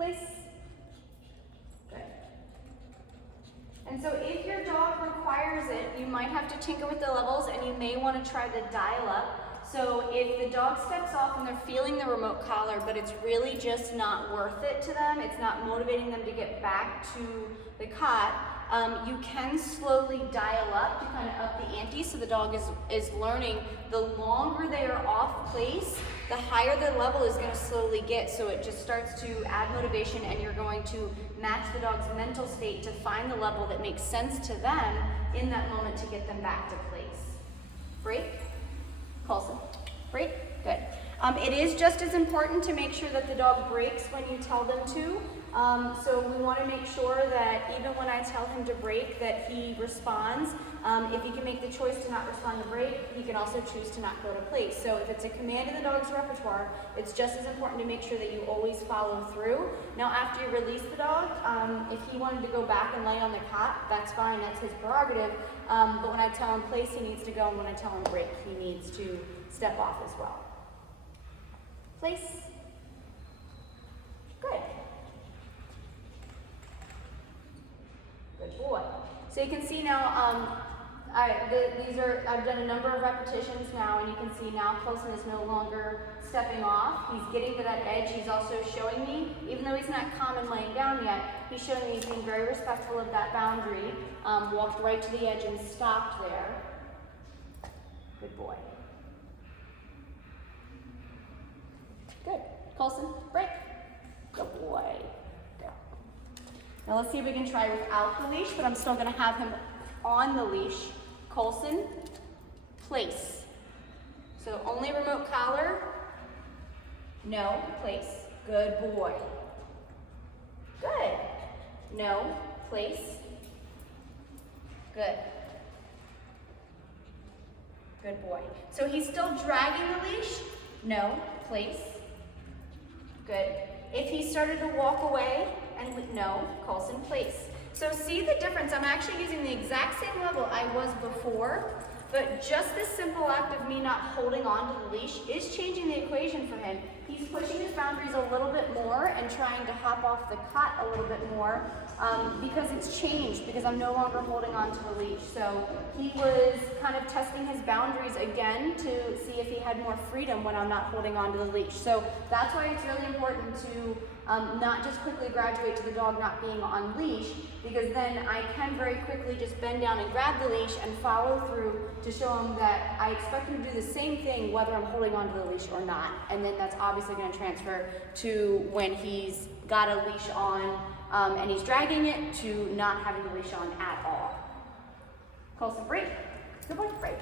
place. Good. And so if your dog requires it, you might have to tinker with the levels and you may want to try the dial up. So if the dog steps off and they're feeling the remote collar, but it's really just not worth it to them, it's not motivating them to get back to the cot, you can slowly dial up to kind of up the ante so the dog is learning. The longer they are off place, the higher their level is going to slowly get. So it just starts to add motivation and you're going to match the dog's mental state to find the level that makes sense to them in that moment to get them back to place. Break. Coulson. Break. Good. It is just as important to make sure that the dog breaks when you tell them to. So we want to make sure that even when I tell him to break, that he responds. If he can make the choice to not respond to break, he can also choose to not go to place. So if it's a command in the dog's repertoire, it's just as important to make sure that you always follow through. Now after you release the dog, if he wanted to go back and lay on the cot, that's fine, that's his prerogative. But when I tell him place, he needs to go, and when I tell him break, he needs to step off as well. Place. Good. Good boy. So you can see now, I've done a number of repetitions now, and you can see now Coulson is no longer stepping off. He's getting to that edge. He's also showing me, even though he's not calm and laying down yet, he's showing me he's being very respectful of that boundary, walked right to the edge and stopped there. Good boy. Good. Coulson, break. Good boy. Good. Now let's see if we can try without the leash, but I'm still going to have him on the leash. Coulson, place. So only remote collar. No, place. Good boy. Good. No, place. Good. Good boy. So he's still dragging the leash. No, place. Good. If he started to walk away and no, Coulson, place. So see the difference? I'm actually using the exact same level I was before, but just this simple act of me not holding on to the leash is changing the equation for him. He's pushing his boundaries a little bit more and trying to hop off the cot a little bit more because it's changed, because I'm no longer holding on to the leash. So he was kind of testing his boundaries again to see if he had more freedom when I'm not holding on to the leash. So that's why it's really important to not just quickly graduate to the dog not being on leash, because then I can very quickly just bend down and grab the leash and follow through to show him that I expect him to do the same thing whether I'm holding on to the leash or not. And then that's obviously going to transfer to when he's got a leash on and he's dragging it to not having the leash on at all. Coulson, break. Good boy, break.